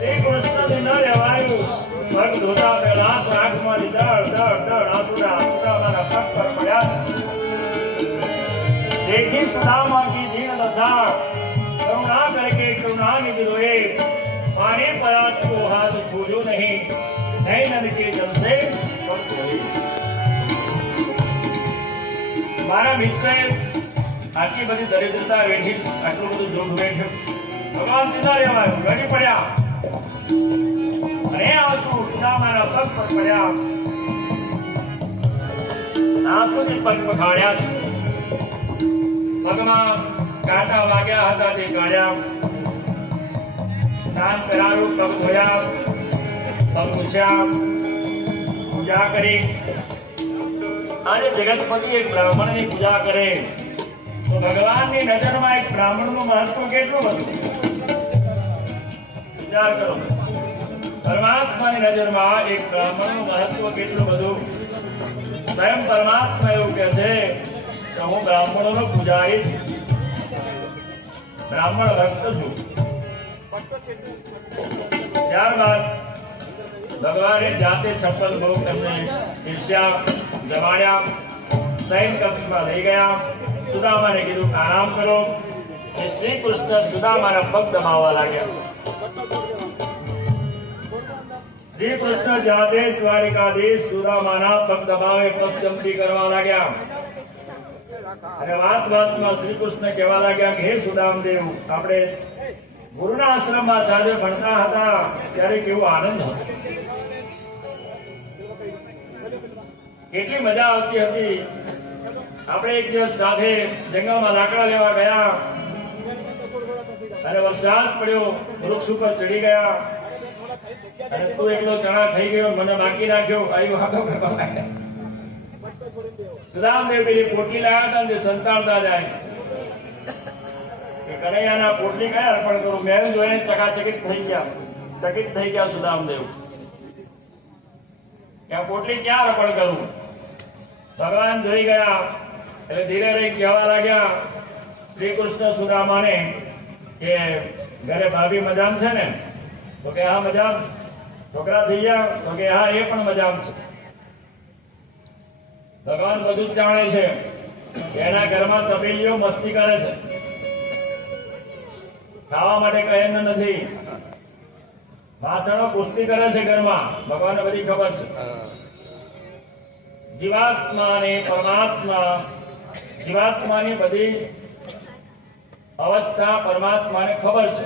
શ્રી કૃષ્ણને ન રહેવાયું. પગ ધોતા પહેલા આંખમાંથી દળ આંસુડા મારા પગ પર પડ્યા. देखी सुदामा की दीन दशा, करुणा करके करुणा निधि रोए. पानी परात को हाथ छूजो नहीं, नए नद के जल से पग धोई. मारा मित्र आटली बधी दरिद्रता वेઠી આટલું બધું દુઃખ વેઠ્યું. ભગવાન સીધા રહેવાયું, ગળી પડ્યા અને આંસુ સુદામાના પગ પર પડ્યા. આંસુથી પગ પખાડ્યા. પગમાં કાંટા વાગ્યા હતા તે કાઢ્યા. સ્નાન કરાવ્યું, પગ ધોયા, પગ પૂછ્યા, પૂજા કરી. આજે જગતપતિ એક બ્રાહ્મણની પૂજા કરે તો ભગવાનની નજરમાં એક બ્રાહ્મણનું મહત્વ કેટલું બધું વિચાર કરો. પરમાત્માની નજરમાં એક બ્રાહ્મણનું મહત્વ કેટલું બધું. સ્વયં પરમાત્મા એવું કહે છે કે હું બ્રાહ્મણોનો પૂજારી છું, બ્રાહ્મણ ભક્ત છું. ત્યારબાદ ભગવાને જાતે 56 ભોગ તેમને પીરસ્યા, જમાડ્યા. શયન કક્ષમાં લઈ ગયા. સુદામાને કીધું આરામ કરો. શ્રી કૃષ્ણ સુદામાના પગ દબાવવા લાગ્યા. શ્રી કૃષ્ણ જાતે દ્વારિકાધીશ સુદામાના પગ દબાવે, પગ ચમકી કરવા લાગ્યા. અને વાતમાં શ્રી કૃષ્ણ કહેવા લાગ્યા કે હે સુદામદેવ, આપણે ગુરુના આશ્રમમાં સાથે ભણતા હતા ત્યારે કેવો આનંદ હતો, કેટલી મજા આવતી હતી. આપણે એક દિવસ સાથે જંગલમાં લાકડા લેવા ગયા અને વરસાદ પડ્યો, વૃક્ષ ઉપર ચડી ગયા અને તું એકલો ચણા થઈ ગયો, મને બાકી રાખ્યો. આવ્યું આગળ કરવા લાગ્યા. સુદામદેવ પેલી પોટલી લાવ્યા હતા ને સંતાડતા જાય કે કનૈયાના પોટલી કયા અર્પણ કરું. મેં જોઈને ચકિત થઈ ગયા સુદામદેવ કે આ પોટલી ક્યાં અર્પણ કરું. ભગવાન જોઈ ગયા એટલે ધીરે રહી કહેવા લાગ્યા શ્રી કૃષ્ણ સુદામાને કે ઘરે ભાભી મજામ છે ને? તો કે હા મજામ. છોકરા થઈ ગયા? તો કે હા એ પણ મજામ છે. ભગવાન બધું જ જાણે છે. એના ઘરમાં તપેલીઓ મસ્તી કરે છે, ખાવા માટે કહે નથી. વાસણો કુસ્તી કરે છે ઘરમાં, ભગવાનને બધી ખબર છે. જીવાત્મા અને પરમાત્મા, જીવાત્માની બધી અવસ્થા પરમાત્માને ખબર છે.